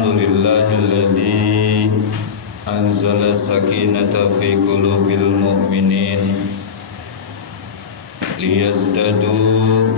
Alhamdulillahilladzi anzala sakinata fi qulubil mu'minin liyazdadu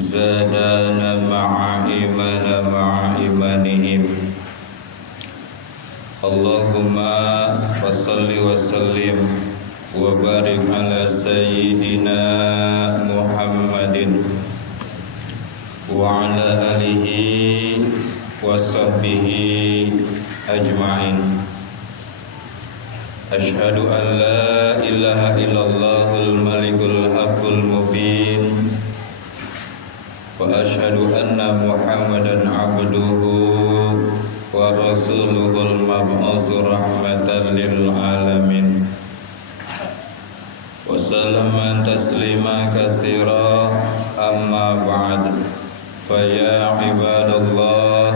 zadana ma'a imanihim. Allahumma fassalli wa sallim wa barik ala sayyidina Muhammadin wa ala alihi wa sahbihi ajma'in. Asyhadu an la ilaha illallahul malikul haqqul mubin wa asyhadu anna Muhammadan abduhu wa rasuluhul mab'uts rahmatan lil alamin. Wa sallama taslima katsira, amma ba'd. Fa ya ibadallah,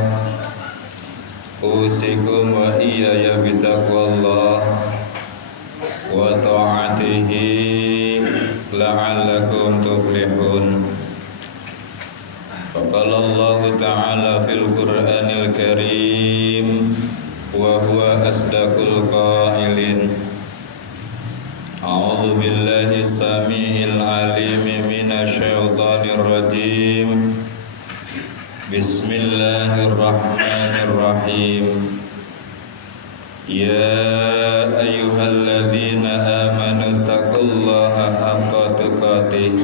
usikum wa iyaya bitaqwallah wa ta'atihi la'allakum tuflihun. Faqala Allah ta'ala fil Qur'anil Karim wa huwa asdaqul qailin. A'udzu billahi samii'il 'aliim minasy syaithanir rajim. Bismillahirrahmanirrahim. Ya ayyuhalladzina amanu taqullaha haqqa tuqatih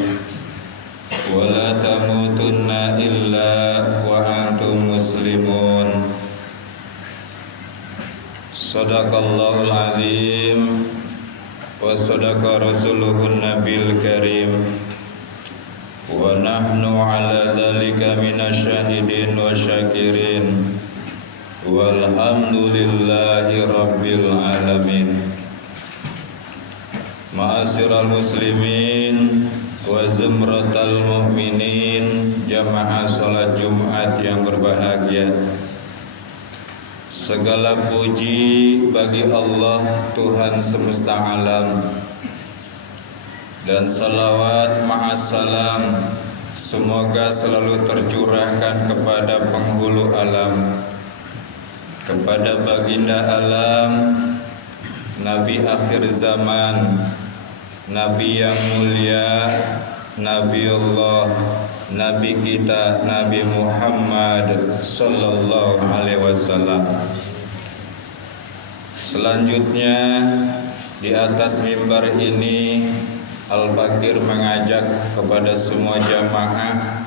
wa la tamutunna illa wa antum muslimun. Shadaqallahul azim wa sadaqa rasuluhun nabiyil karim. Wa nahnu ala dzalika minasyahidin wa syakirin. Walhamdulillahi rabbil alamin. Ma'asyiral muslimin wa zumratal mu'minin, jamaah salat Jumat yang berbahagia. Segala puji bagi Allah Tuhan semesta alam, dan salawat ma'assalam semoga selalu tercurahkan kepada penghulu alam, kepada baginda alam, Nabi akhir zaman, Nabi yang mulia, Nabiullah, Nabi kita, Nabi Muhammad sallallahu alaihi wasallam. Selanjutnya di atas mimbar ini Al-Fakir mengajak kepada semua jamaah,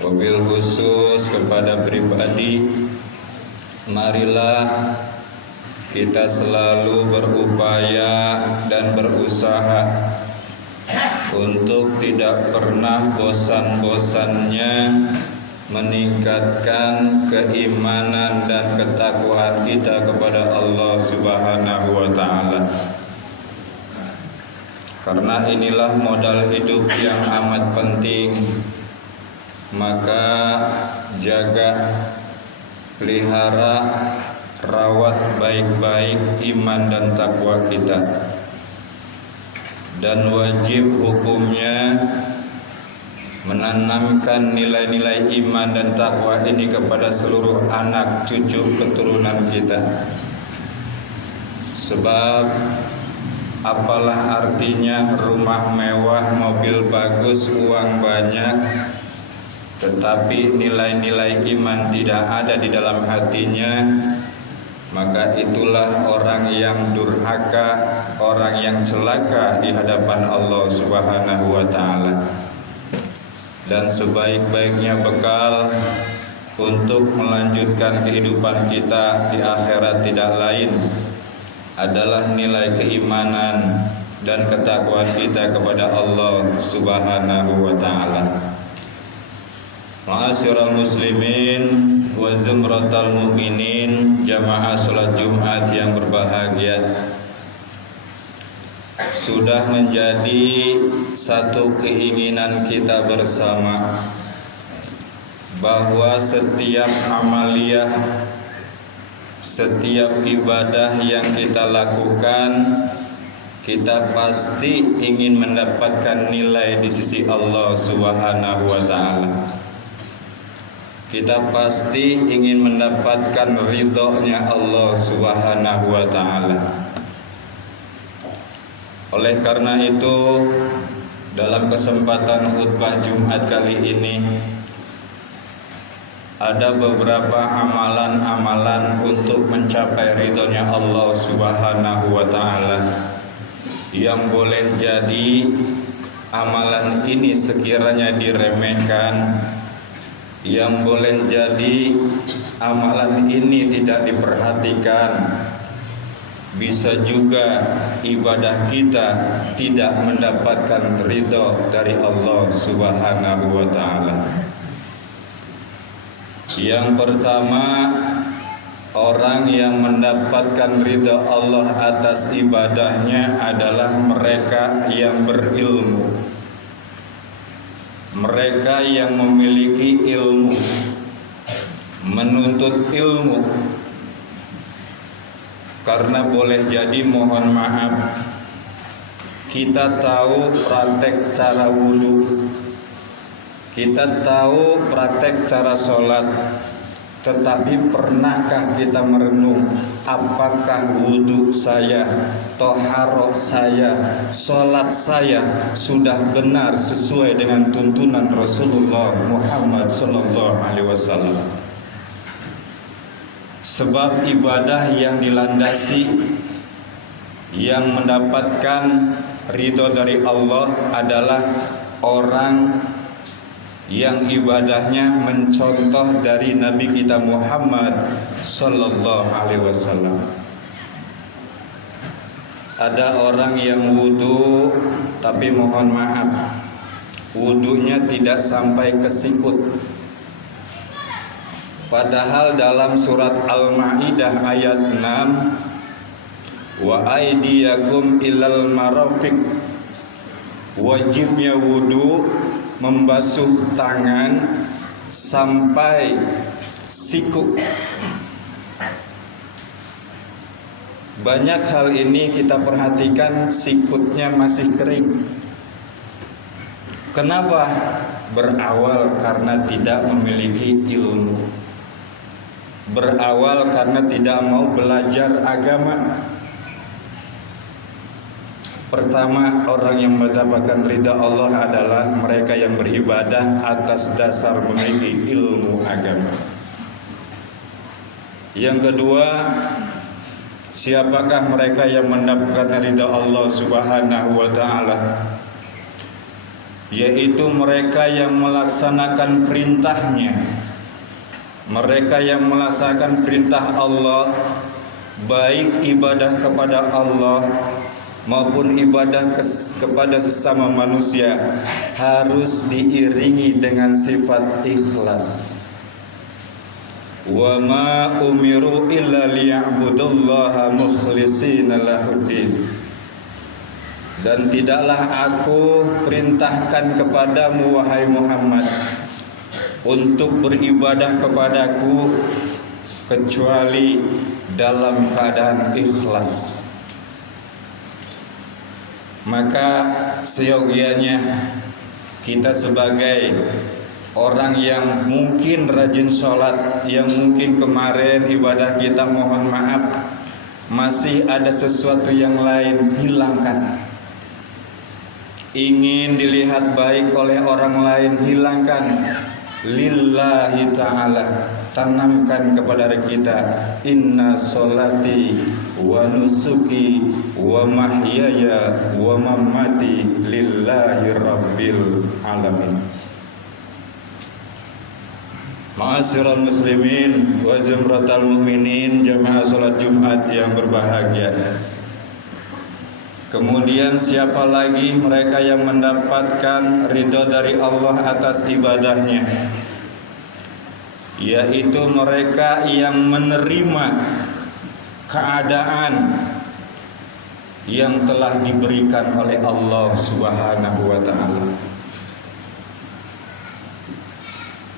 wabil khusus kepada pribadi, marilah kita selalu berupaya dan berusaha untuk tidak pernah bosan-bosannya meningkatkan keimanan dan ketakwaan kita kepada Allah Subhanahu wa ta'ala. Karena inilah modal hidup yang amat penting. Maka jaga, pelihara, rawat baik-baik iman dan takwa kita. Dan wajib hukumnya menanamkan nilai-nilai iman dan takwa ini kepada seluruh anak cucu keturunan kita. Sebab apalah artinya rumah mewah, mobil bagus, uang banyak, tetapi nilai-nilai iman tidak ada di dalam hatinya, maka itulah orang yang durhaka, orang yang celaka di hadapan Allah Subhanahu wa ta'ala. Dan sebaik-baiknya bekal untuk melanjutkan kehidupan kita di akhirat tidak lain adalah nilai keimanan dan ketakwaan kita kepada Allah Subhanahu wa ta'ala. Ma'asyiral muslimin wa zumratal mu'minin, jamaah salat Jumat yang berbahagia. Sudah menjadi satu keinginan kita bersama bahwa setiap amaliyah, setiap ibadah yang kita lakukan, kita pasti ingin mendapatkan nilai di sisi Allah Subhanahu wa ta'ala. kita pasti ingin mendapatkan ridhonya Allah Subhanahu wa ta'ala. Oleh karena itu, dalam kesempatan khutbah Jumat kali ini ada beberapa amalan-amalan untuk mencapai ridhonya Allah Subhanahu wa ta'ala, yang boleh jadi amalan ini sekiranya diremehkan, yang boleh jadi amalan ini tidak diperhatikan, bisa juga ibadah kita tidak mendapatkan ridho dari Allah Subhanahu wa ta'ala. Yang pertama, orang yang mendapatkan ridha Allah atas ibadahnya adalah mereka yang berilmu, mereka yang memiliki ilmu, menuntut ilmu. Karena boleh jadi, mohon maaf, kita tahu praktek cara wudhu, kita tahu praktek cara sholat, tetapi pernahkah kita merenung apakah wudhu saya, toharoh saya, sholat saya sudah benar sesuai dengan tuntunan Rasulullah Muhammad sallallahu alaihi wasallam? Sebab ibadah yang dilandasi, yang mendapatkan ridho dari Allah adalah orang yang ibadahnya mencontoh dari Nabi kita Muhammad sallallahu alaihi wasallam. Ada orang yang wudu, tapi mohon maaf, wudunya tidak sampai ke sikut. Padahal dalam surat Al-Maidah ayat 6, wa aydiyakum ilal marafiq, wajibnya wudu membasuh tangan sampai siku. Banyak hal ini kita perhatikan sikutnya masih kering. Kenapa? Berawal karena tidak memiliki ilmu, berawal karena tidak mau belajar agama. Pertama, orang yang mendapatkan ridha Allah adalah mereka yang beribadah atas dasar memiliki ilmu agama. Yang kedua, siapakah mereka yang mendapatkan ridha Allah Subhanahu wa ta'ala? Yaitu mereka yang melaksanakan perintahnya, mereka yang melaksanakan perintah Allah, baik ibadah kepada Allah maupun ibadah kepada sesama manusia, harus diiringi dengan sifat ikhlas. Wa ma umiru illa liya'budullaha mukhlishina lahuddin. Dan tidaklah aku perintahkan kepadamu wahai Muhammad untuk beribadah kepadaku kecuali dalam keadaan ikhlas. Maka seyogianya kita sebagai orang yang mungkin rajin sholat, yang mungkin kemarin ibadah kita mohon maaf masih ada sesuatu yang lain, hilangkan. Ingin dilihat baik oleh orang lain, hilangkan. Lillahi ta'ala, tanamkan kepada kita, inna sholati wa nusuki wa mahyaya wa mamati lillahi rabbil alamin. Ma'asyiral muslimin wa jumratal mu'minin, jamaah salat Jumat yang berbahagia. Kemudian siapa lagi mereka yang mendapatkan ridho dari Allah atas ibadahnya? Yaitu mereka yang menerima keadaan yang telah diberikan oleh Allah Subhanahu wa ta'ala.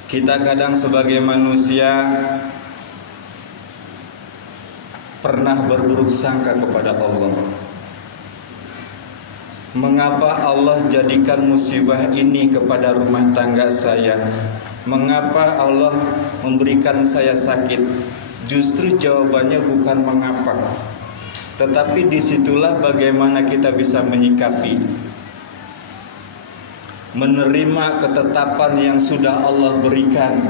Kita kadang sebagai manusia pernah berburuk sangka kepada Allah. Mengapa Allah jadikan musibah ini kepada rumah tangga saya? Mengapa Allah memberikan saya sakit? Justru jawabannya bukan mengapa, tetapi disitulah bagaimana kita bisa menyikapi, menerima ketetapan yang sudah Allah berikan.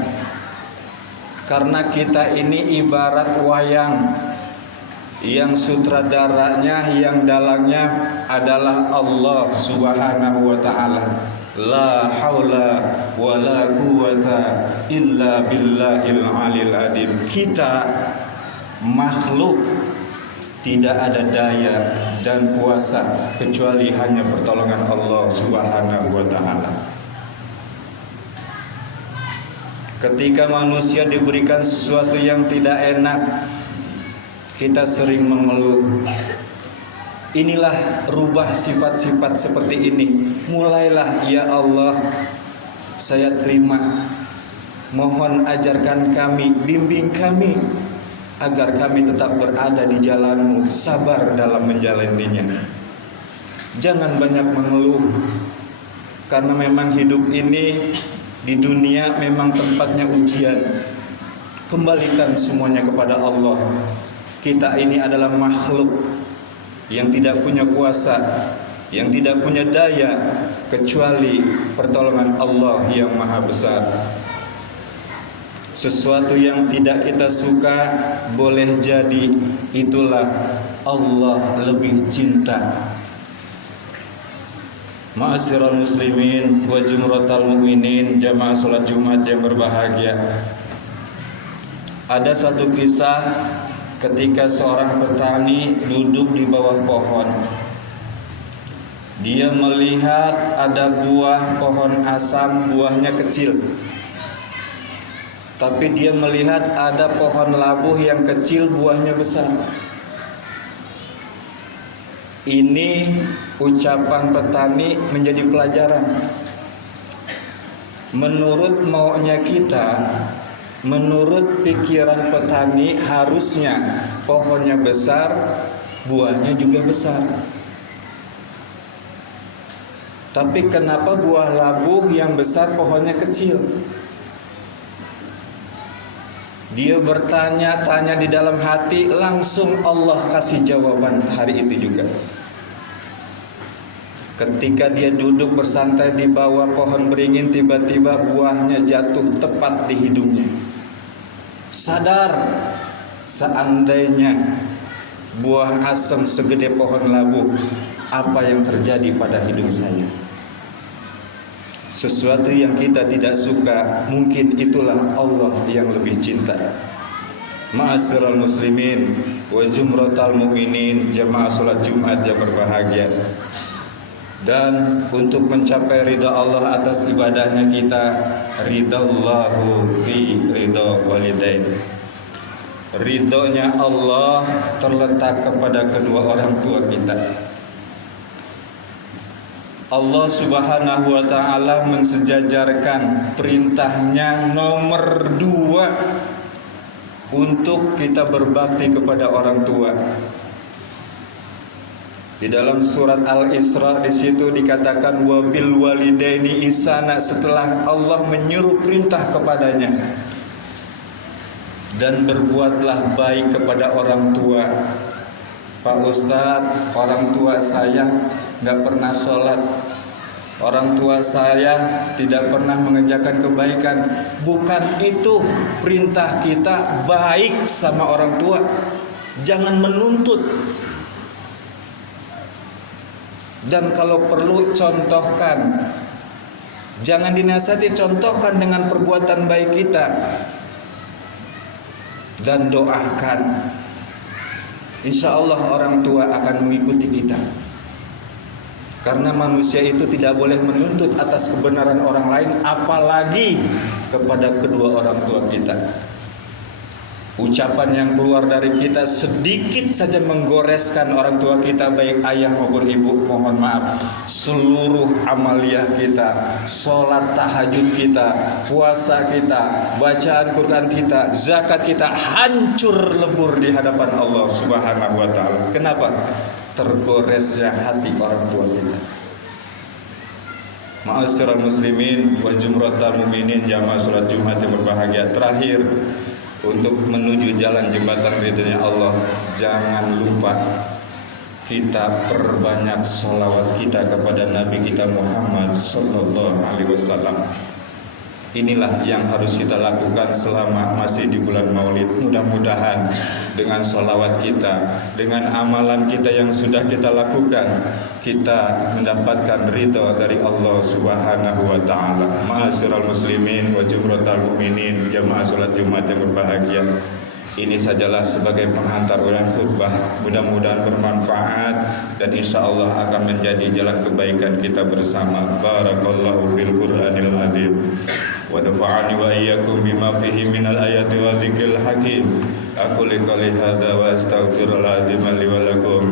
Karena kita ini ibarat wayang yang sutradaranya, yang dalangnya adalah Allah Subhanahu wa ta'ala. La haula wa la quwata illa billahil alil adim. Kita makhluk tidak ada daya dan kuasa kecuali hanya pertolongan Allah Subhanahu wa ta'ala. Ketika manusia diberikan sesuatu yang tidak enak, kita sering mengeluh. Inilah rubah sifat-sifat seperti ini. Mulailah, ya Allah, saya terima. Mohon ajarkan kami, bimbing kami, agar kami tetap berada di jalan-Mu, sabar dalam menjalaninya. Jangan banyak mengeluh, karena memang hidup ini di dunia memang tempatnya ujian. Kembalikan semuanya kepada Allah. Kita ini adalah makhluk yang tidak punya kuasa, yang tidak punya daya kecuali pertolongan Allah yang maha besar. Sesuatu yang tidak kita suka, boleh jadi itulah Allah lebih cinta. Ma'asyiral muslimin wa jumratal mu'minin, jamaah salat Jumat yang berbahagia. Ada satu kisah ketika seorang petani duduk di bawah pohon. Dia melihat ada buah pohon asam, buahnya kecil. Tapi dia melihat ada pohon labuh yang kecil, buahnya besar. Ini ucapan petani menjadi pelajaran. Menurut maunya kita, menurut pikiran petani, harusnya pohonnya besar, buahnya juga besar. Tapi kenapa buah labuh yang besar, pohonnya kecil? Dia bertanya-tanya di dalam hati, langsung Allah kasih jawaban hari itu juga. Ketika dia duduk bersantai di bawah pohon beringin, tiba-tiba buahnya jatuh tepat di hidungnya. Sadar, seandainya buah asam segede pohon labu, apa yang terjadi pada hidung saya? Sesuatu yang kita tidak suka, mungkin itulah Allah yang lebih cinta. Ma'asyiral muslimin wa jumratal mu'minin, jamaah salat Jumat yang berbahagia. Dan untuk mencapai ridha Allah atas ibadahnya kita, ridallahu fi ridha walidain. Ridhonya Allah terletak kepada kedua orang tua kita. Allah Subhanahu wa ta'ala mensejajarkan perintahnya nomor 2 untuk kita berbakti kepada orang tua. Di dalam surat Al-Isra di situ dikatakan wabil walidaini ihsana, setelah Allah menyuruh perintah kepadanya, dan berbuatlah baik kepada orang tua. Pak Ustadz, orang tua saya nggak pernah sholat, orang tua saya tidak pernah mengerjakan kebaikan. Bukan itu perintah kita, baik sama orang tua. Jangan menuntut. Dan kalau perlu contohkan. Jangan dinasihati, contohkan dengan perbuatan baik kita. Dan doakan. Insya Allah orang tua akan mengikuti kita. Karena manusia itu tidak boleh menuntut atas kebenaran orang lain, apalagi kepada kedua orang tua kita. Ucapan yang keluar dari kita sedikit saja menggoreskan orang tua kita, baik ayah maupun ibu, mohon maaf. Seluruh amaliyah kita, sholat tahajud kita, puasa kita, bacaan Quran kita, zakat kita hancur lebur di hadapan Allah Subhanahu wa ta'ala. Kenapa? Tergoresnya hati orang tua kita. Ma'asyiral muslimin wa jumratal mukminin, jamaah salat Jumat yang berbahagia. Terakhir, untuk menuju jalan jembatan ridhonya Allah, jangan lupa kita perbanyak sholawat kita kepada Nabi kita Muhammad sallallahu alaihi wasallam. Inilah yang harus kita lakukan selama masih di bulan Maulid. Mudah-mudahan dengan sholawat kita, dengan amalan kita yang sudah kita lakukan, kita mendapatkan ridho dari Allah Subhanahu wa Ta'ala. Ma'asyiral muslimin wa jumratal mukminin, jamaah salat Jumat yang berbahagia. Ini sajalah sebagai penghantar uraian khutbah. Mudah-mudahan bermanfaat dan insya Allah akan menjadi jalan kebaikan kita bersama. Barakallahu fil Qur'anil azim wa nafa'ani wa iyyakum bima fihi minal ayati wa dzikril hakim. Aku liqali hadza wa astaghfirul azim li wa lakum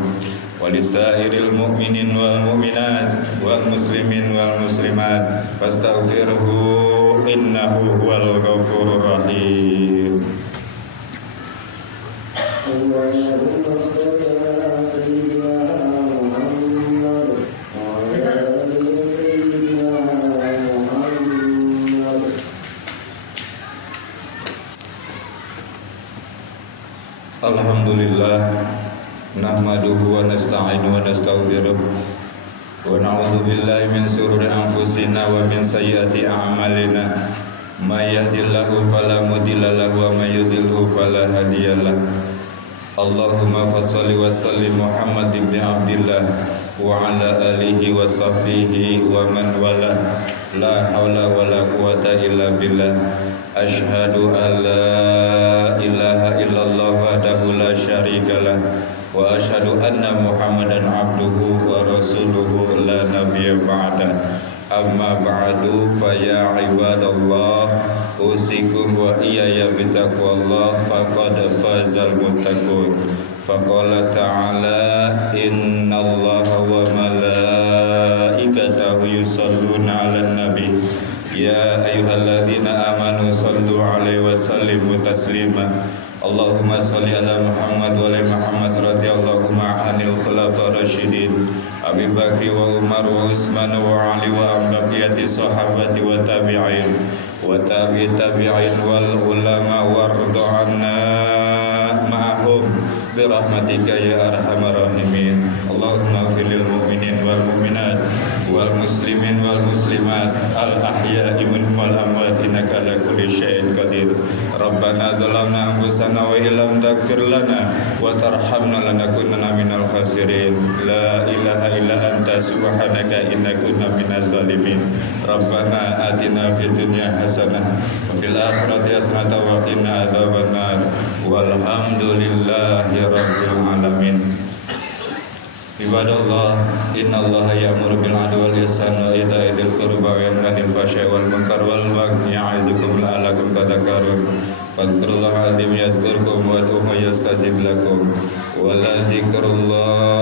wa lisairil mu'minin wal mu'minat wal muslimin wal muslimat fastaghfirhu innahu huwal ghafurur rahim. Allahumma shalli ala sayyidina Muhammad wa ala ali sayyidina Muhammad. Alhamdulillah, nahmaduhu wa nasta'inu wa nastaghfiruh wa na'udzu billahi min shururi anfusina wa min sayyiati a'malina. May yahdihillahu fala mudilla lahu wa may yudlilhu fala hadiyalah. Allahumma fasholli wa sallim Muhammad ibn Abdillah wa ala alihi wa sahbihi wa man wala. La haula wa la quwata illa billah. Ashhadu an la ilaha illallah wahdahu la syarikalah wa ashhadu anna Muhammadan abduhu wa rasuluhu la nabiyya ba'da. Amma ba'du, fa ya ibadallah, usikum wa iyaya bitaqwallah, faqad fazal muttaqun. Faqala ta'ala, innallaha wa malaikatahu yusalluna 'alan nabi. Ya ayyuhalladzina amanu sallu 'alaihi wa sallimu taslima. Allahumma sholli ala Muhammad wa ala Muhammad radhiyallahu anil khulafair rasyidin Abi Bakri wa Umar wa Utsman wa Ali wa baqiyati sahabati wa tabi'in wa tabi'in wal ulama warda 'anna ma'ahum bi rahmatika ya arhamar rahimin. Allahumma ighfir lil mu'minin wal mu'minat wal muslimin wal muslimat al ahya'i minhum wal amwat innaka ala kulli syai'in qadir. Rabbana zalamna anfusana wa illam taghfir lana wa tarhamna lanakunanna minal khasirin. La ilaha illa anta subhanaka inna kunna minaz zalimin. Rabbana atina fid dunya hasanah wa fil akhirati hasanah wa qina adzabannar. Walhamdulillahi rabbil alamin. Ibadallah, innallaha ya'muru bil 'adli wal ihsani wa ita'i dzil qurba wa yanha 'anil fahsya'i wal munkari wal baghi ya'izukum la'allakum tadhakkarun. Fadhkurullaha 'azim yadhkurkum wa ud'uhu yastajib lakum. Wa la dzikrullahi